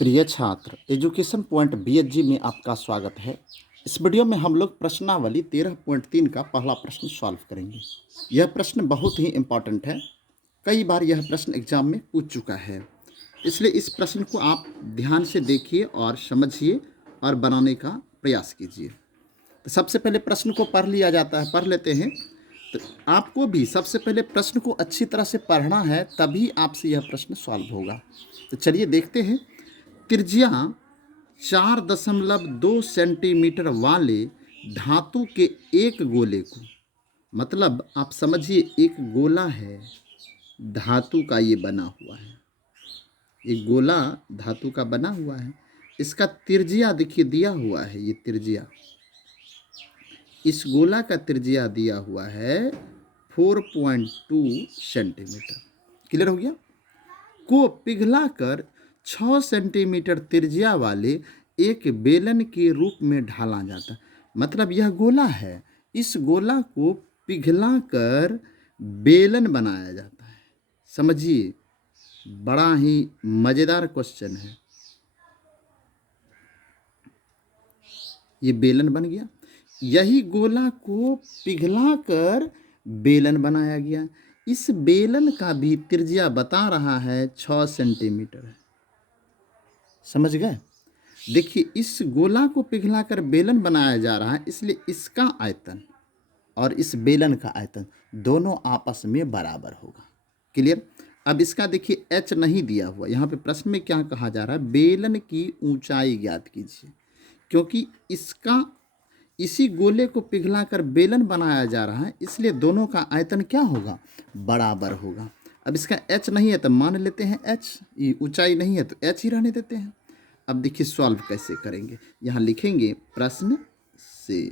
प्रिय छात्र, education point BHG में आपका स्वागत है। इस वीडियो में हम लोग प्रश्नावली 13.3 का पहला प्रश्न सॉल्व करेंगे। यह प्रश्न बहुत ही इम्पॉर्टेंट है। कई बार यह प्रश्न एग्जाम में पूछ चुका है, इसलिए इस प्रश्न को आप ध्यान से देखिए और समझिए और बनाने का प्रयास कीजिए। तो सबसे पहले प्रश्न को पढ़ लिया जाता है, पढ़ लेते हैं। तो आपको भी सबसे पहले प्रश्न को अच्छी तरह से पढ़ना है, तभी आपसे यह प्रश्न सॉल्व होगा। तो चलिए देखते हैं। त्रिज्या 4.2 सेंटीमीटर वाले धातु के एक गोले को, मतलब आप समझिए एक गोला है, धातु का ये बना हुआ है, एक गोला धातु का बना हुआ है। इसका त्रिज्या देखिए दिया हुआ है, ये त्रिज्या, इस गोला का त्रिज्या दिया हुआ है 4.2 सेंटीमीटर। क्लियर हो गया। को पिघलाकर 6 सेंटीमीटर त्रिज्या वाले एक बेलन के रूप में ढाला जाता है। मतलब यह गोला है, इस गोला को पिघलाकर बेलन बनाया जाता है। समझिए, बड़ा ही मज़ेदार क्वेश्चन है। ये बेलन बन गया, यही गोला को पिघलाकर बेलन बनाया गया। इस बेलन का भी त्रिज्या बता रहा है 6 सेंटीमीटर है। समझ गए। देखिए, इस गोला को पिघलाकर बेलन बनाया जा रहा है, इसलिए इसका आयतन और इस बेलन का आयतन दोनों आपस में बराबर होगा। क्लियर। अब इसका देखिए एच नहीं दिया हुआ, यहाँ पे प्रश्न में क्या कहा जा रहा है, बेलन की ऊंचाई ज्ञात कीजिए। क्योंकि इसका इसी गोले को पिघलाकर बेलन बनाया जा रहा है, इसलिए दोनों का आयतन क्या होगा, बराबर होगा। अब इसका एच नहीं है तो मान लेते हैं एच, ये ऊंचाई नहीं है तो एच ही रहने देते हैं। अब देखिए सॉल्व कैसे करेंगे। यहाँ लिखेंगे प्रश्न से,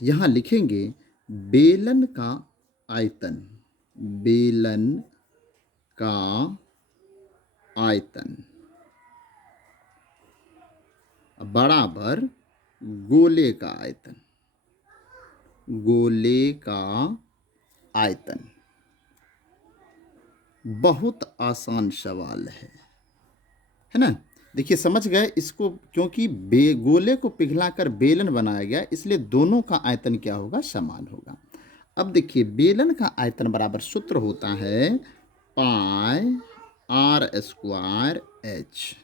यहाँ लिखेंगे बेलन का आयतन, बेलन का आयतन बराबर गोले का आयतन, गोले का आयतन। बहुत आसान सवाल है ना। देखिए समझ गए इसको, क्योंकि गोले को पिघलाकर बेलन बनाया गया, इसलिए दोनों का आयतन क्या होगा, समान होगा। अब देखिए बेलन का आयतन बराबर सूत्र होता है पाई आर स्क्वायर एच।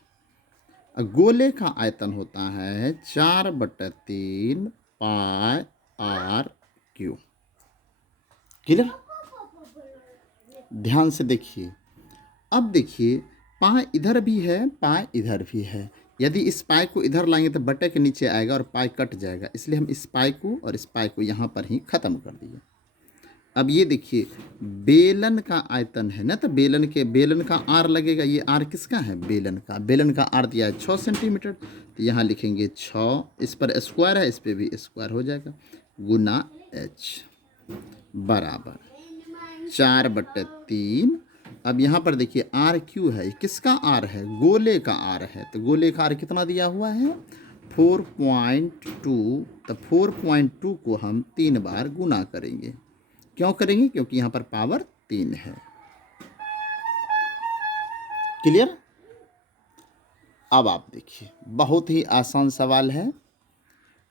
गोले का आयतन होता है 4/3 पाई आर क्यू। क्लियर। ध्यान से देखिए। अब देखिए पाई इधर भी है, पाई इधर भी है। यदि इस पाई को इधर लाएंगे तो बटे के नीचे आएगा और पाई कट जाएगा, इसलिए हम इस पाई को और इस पाई को यहाँ पर ही ख़त्म कर दिए। अब ये देखिए बेलन का आयतन है ना, तो बेलन का आर लगेगा। ये आर किसका है, बेलन का। बेलन का आर दिया है 6 सेंटीमीटर, तो यहाँ लिखेंगे 6, इस पर स्क्वायर है, इस पर भी स्क्वायर हो जाएगा, गुना एच बराबर 4/3। अब यहाँ पर देखिए आर क्यू है, किसका आर है, गोले का आर है। तो गोले का आर कितना दिया हुआ है, 4.2। तो 4.2 को हम 3 बार गुना करेंगे। क्यों करेंगे, क्योंकि यहाँ पर पावर 3 है। क्लियर। अब आप देखिए बहुत ही आसान सवाल है।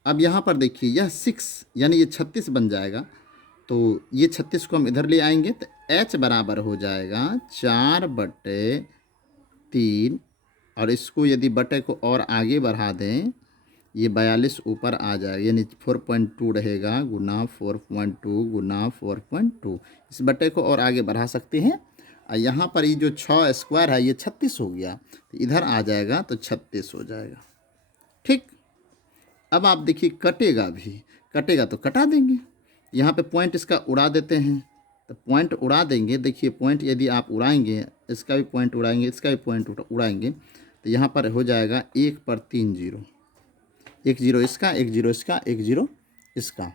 अब यहाँ पर देखिए यह 6 यानी ये 36 बन जाएगा, तो ये 36 को हम इधर ले आएंगे तो h बराबर हो जाएगा 4/3। और इसको यदि बटे को और आगे बढ़ा दें, ये 42 ऊपर आ जाएगा, यानी 4.2 रहेगा, गुना 4.2 गुना 4.2। इस बटे को और आगे बढ़ा सकते हैं। और यहाँ पर ये जो 6 स्क्वायर है ये 36 हो गया, तो इधर आ जाएगा तो 36 हो जाएगा। ठीक। अब आप देखिए कटेगा भी, कटेगा तो कटा देंगे। यहाँ पे पॉइंट इसका उड़ा देते हैं, तो पॉइंट उड़ा देंगे। देखिए पॉइंट यदि आप उड़ाएंगे, इसका भी पॉइंट उड़ाएंगे, इसका भी पॉइंट उड़ाएंगे, तो यहाँ पर हो जाएगा 1 पर 3 जीरो, 1 जीरो इसका, 1 जीरो इसका, 1 जीरो इसका।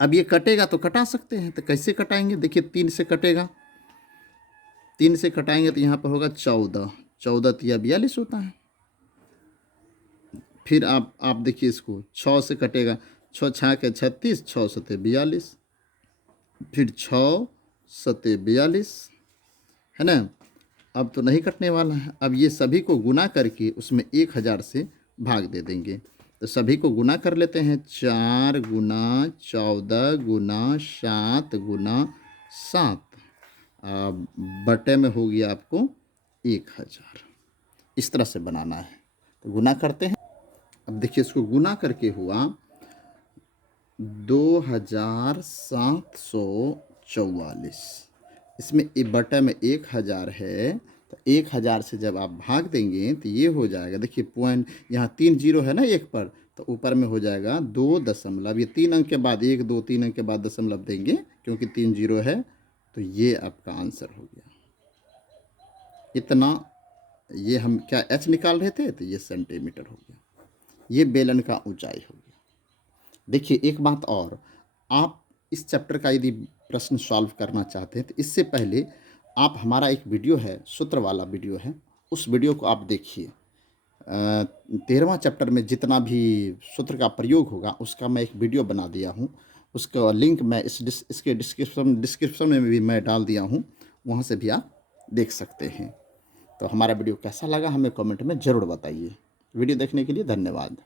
अब ये कटेगा तो कटा सकते हैं, तो कैसे कटाएंगे, देखिए 3 से कटेगा, 3 से कटाएंगे तो यहाँ पर होगा 14, 14 तिया 42 होता है। फिर आप देखिए इसको 6 से कटेगा, 6 छः के 36, 6 सते 42, फिर 6 सते 42 है ना। अब तो नहीं कटने वाला है। अब ये सभी को गुना करके उसमें 1000 से भाग दे देंगे। तो सभी को गुना कर लेते हैं। 4 गुना 14 गुना 7 गुना 7 बटे में हो गया आपको 1000। इस तरह से बनाना है। तो गुना करते हैं। अब देखिए इसको गुना करके हुआ 2744। इसमें बटे में 1000 है, तो 1000 से जब आप भाग देंगे तो ये हो जाएगा। देखिए पॉइंट यहाँ 3 जीरो है ना एक पर, तो ऊपर में हो जाएगा 2 दशमलव। ये 3 अंक के बाद 1 2 3 अंक के बाद दशमलव देंगे क्योंकि 3 जीरो है। तो ये आपका आंसर हो गया इतना। ये हम क्या एच निकाल रहे थे, तो ये सेंटीमीटर हो गया। ये बेलन का ऊंचाई हो गया। देखिए एक बात और, आप इस चैप्टर का यदि प्रश्न सॉल्व करना चाहते हैं तो इससे पहले आप हमारा एक वीडियो है, सूत्र वाला वीडियो है, उस वीडियो को आप देखिए। 13वां चैप्टर में जितना भी सूत्र का प्रयोग होगा उसका मैं एक वीडियो बना दिया हूँ। उसका लिंक मैं इसके डिस्क्रिप्शन में भी मैं डाल दिया हूँ, वहाँ से भी आप देख सकते हैं। तो हमारा वीडियो कैसा लगा हमें कमेंट में ज़रूर बताइए। वीडियो देखने के लिए धन्यवाद।